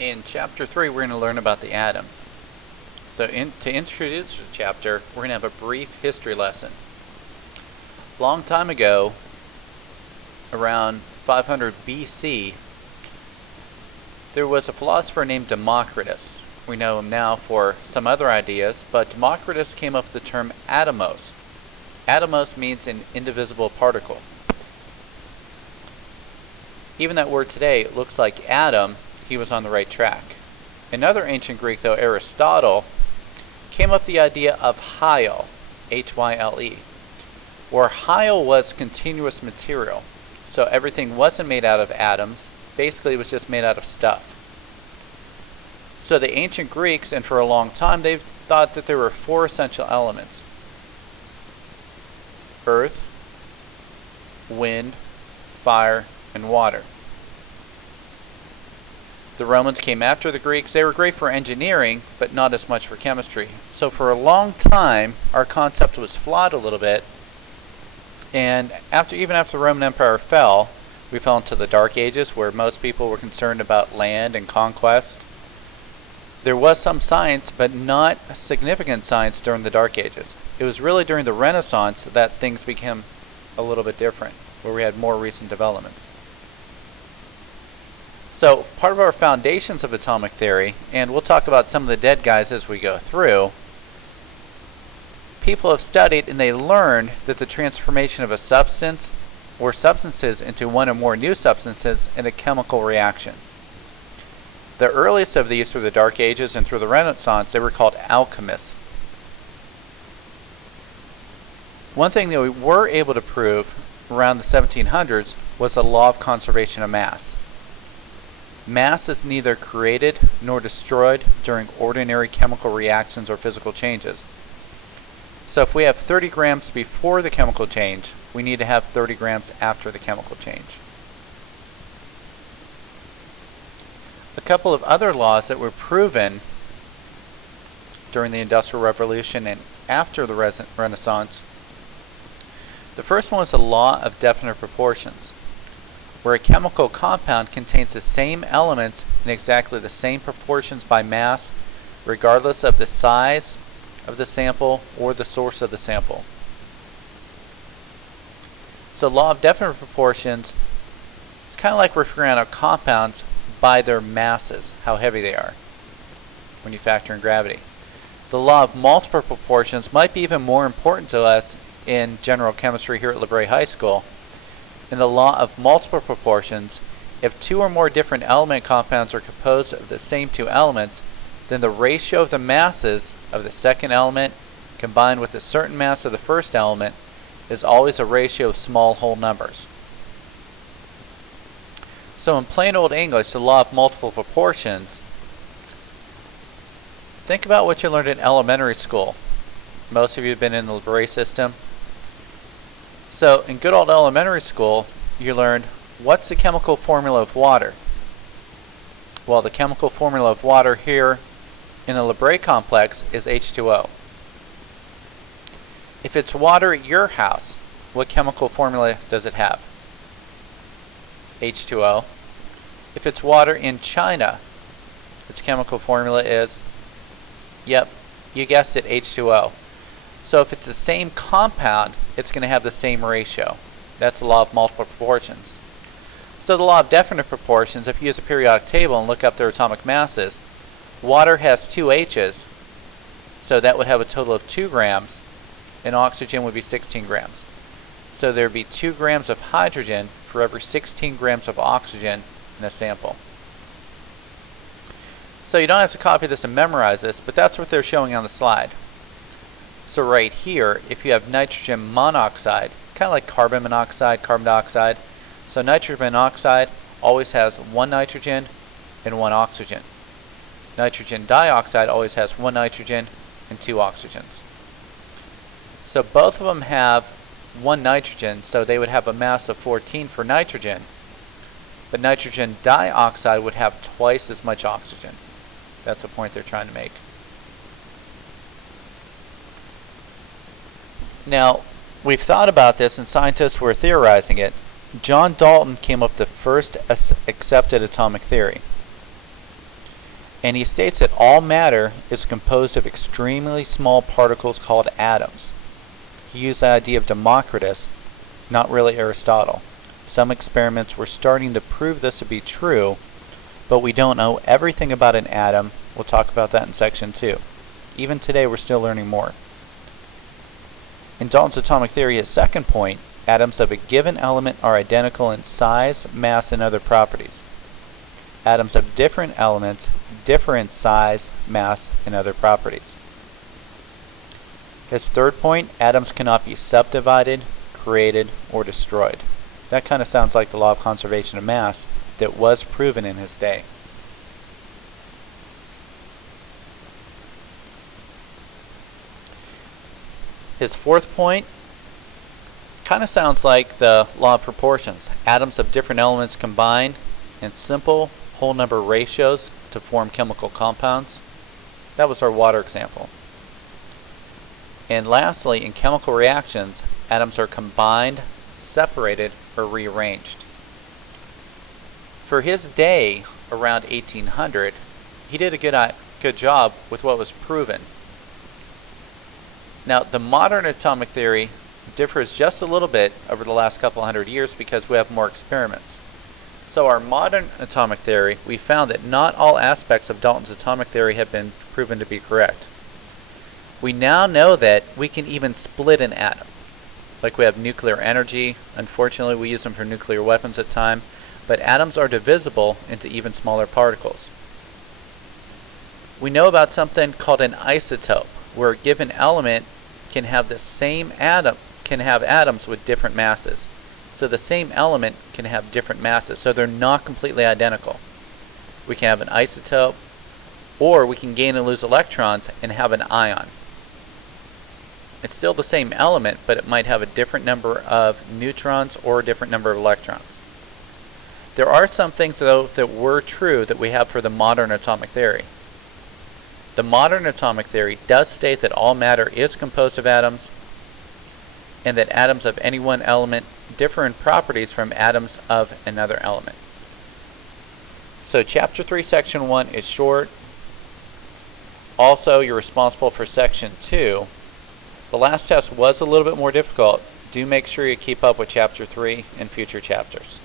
In Chapter 3, we're going to learn about the atom. So to introduce the chapter, we're going to have a brief history lesson. A long time ago, around 500 BC, there was a philosopher named Democritus. We know him now for some other ideas, but Democritus came up with the term atomos. Atomos means an indivisible particle. Even that word today looks like atom. He was on the right track. Another ancient Greek, though, Aristotle, came up with the idea of hyle, H-Y-L-E, where hyle was continuous material. So everything wasn't made out of atoms, basically it was just made out of stuff. So the ancient Greeks, and for a long time, they've thought that there were four essential elements: earth, wind, fire, and water. The Romans came after the Greeks. They were great for engineering, but not as much for chemistry. So for a long time, our concept was flawed a little bit. And even after the Roman Empire fell, we fell into the Dark Ages, where most people were concerned about land and conquest. There was some science, but not significant science during the Dark Ages. It was really during the Renaissance that things became a little bit different, where we had more recent developments. So part of our foundations of atomic theory, and we'll talk about some of the dead guys as we go through, people have studied and they learned that the transformation of a substance or substances into one or more new substances in a chemical reaction. The earliest of these through the Dark Ages and through the Renaissance, they were called alchemists. One thing that we were able to prove around the 1700s was the law of conservation of mass. Mass is neither created nor destroyed during ordinary chemical reactions or physical changes. So if we have 30 grams before the chemical change, we need to have 30 grams after the chemical change. A couple of other laws that were proven during the Industrial Revolution and after the Renaissance. The first one was the law of definite proportions, where a chemical compound contains the same elements in exactly the same proportions by mass, regardless of the size of the sample or the source of the sample. So law of definite proportions, it's kind of like we're figuring out compounds by their masses, how heavy they are, when you factor in gravity. The law of multiple proportions might be even more important to us in general chemistry here at LaBrie High School. In the law of multiple proportions, if two or more different element compounds are composed of the same two elements, then the ratio of the masses of the second element combined with a certain mass of the first element is always a ratio of small whole numbers. So in plain old English, the law of multiple proportions, think about what you learned in elementary school. Most of you have been in the LaBrie system. So in good old elementary school, you learned, what's the chemical formula of water? Well, the chemical formula of water here in the LaBrie complex is H2O. If it's water at your house, what chemical formula does it have? H2O. If it's water in China, its chemical formula is, yep, you guessed it, H2O. So if it's the same compound, it's going to have the same ratio. That's the law of multiple proportions. So the law of definite proportions, if you use a periodic table and look up their atomic masses, water has 2 H's, so that would have a total of 2 grams, and oxygen would be 16 grams. So there would be 2 grams of hydrogen for every 16 grams of oxygen in a sample. So you don't have to copy this and memorize this, but that's what they're showing on the slide. So right here, if you have nitrogen monoxide, kind of like carbon monoxide, carbon dioxide, so nitrogen monoxide always has 1 nitrogen and 1 oxygen. Nitrogen dioxide always has 1 nitrogen and 2 oxygens. So both of them have 1 nitrogen, so they would have a mass of 14 for nitrogen, but nitrogen dioxide would have twice as much oxygen. That's the point they're trying to make. Now, we've thought about this and scientists were theorizing it. John Dalton came up with the first accepted atomic theory. And he states that all matter is composed of extremely small particles called atoms. He used the idea of Democritus, not really Aristotle. Some experiments were starting to prove this to be true, but we don't know everything about an atom. We'll talk about that in section 2. Even today we're still learning more. In Dalton's atomic theory, his second point, atoms of a given element are identical in size, mass, and other properties. Atoms of different elements differ in size, mass, and other properties. His third point, atoms cannot be subdivided, created, or destroyed. That kind of sounds like the law of conservation of mass that was proven in his day. His fourth point kind of sounds like the law of proportions. Atoms of different elements combine in simple whole number ratios to form chemical compounds. That was our water example. And lastly, in chemical reactions, atoms are combined, separated, or rearranged. For his day, around 1800, he did a good job with what was proven. Now, the modern atomic theory differs just a little bit over the last couple hundred years because we have more experiments. So our modern atomic theory, we found that not all aspects of Dalton's atomic theory have been proven to be correct. We now know that we can even split an atom. Like we have nuclear energy. Unfortunately, we use them for nuclear weapons at times. But atoms are divisible into even smaller particles. We know about something called an isotope, where a given element can have the same atom, can have atoms with different masses. So the same element can have different masses, so they're not completely identical. We can have an isotope, or we can gain and lose electrons and have an ion. It's still the same element, but it might have a different number of neutrons or a different number of electrons. There are some things, though, that were true that we have for the modern atomic theory. The modern atomic theory does state that all matter is composed of atoms, and that atoms of any one element differ in properties from atoms of another element. So Chapter 3, Section 1 is short. Also, you're responsible for Section 2. The last test was a little bit more difficult. Do make sure you keep up with Chapter 3 in future chapters.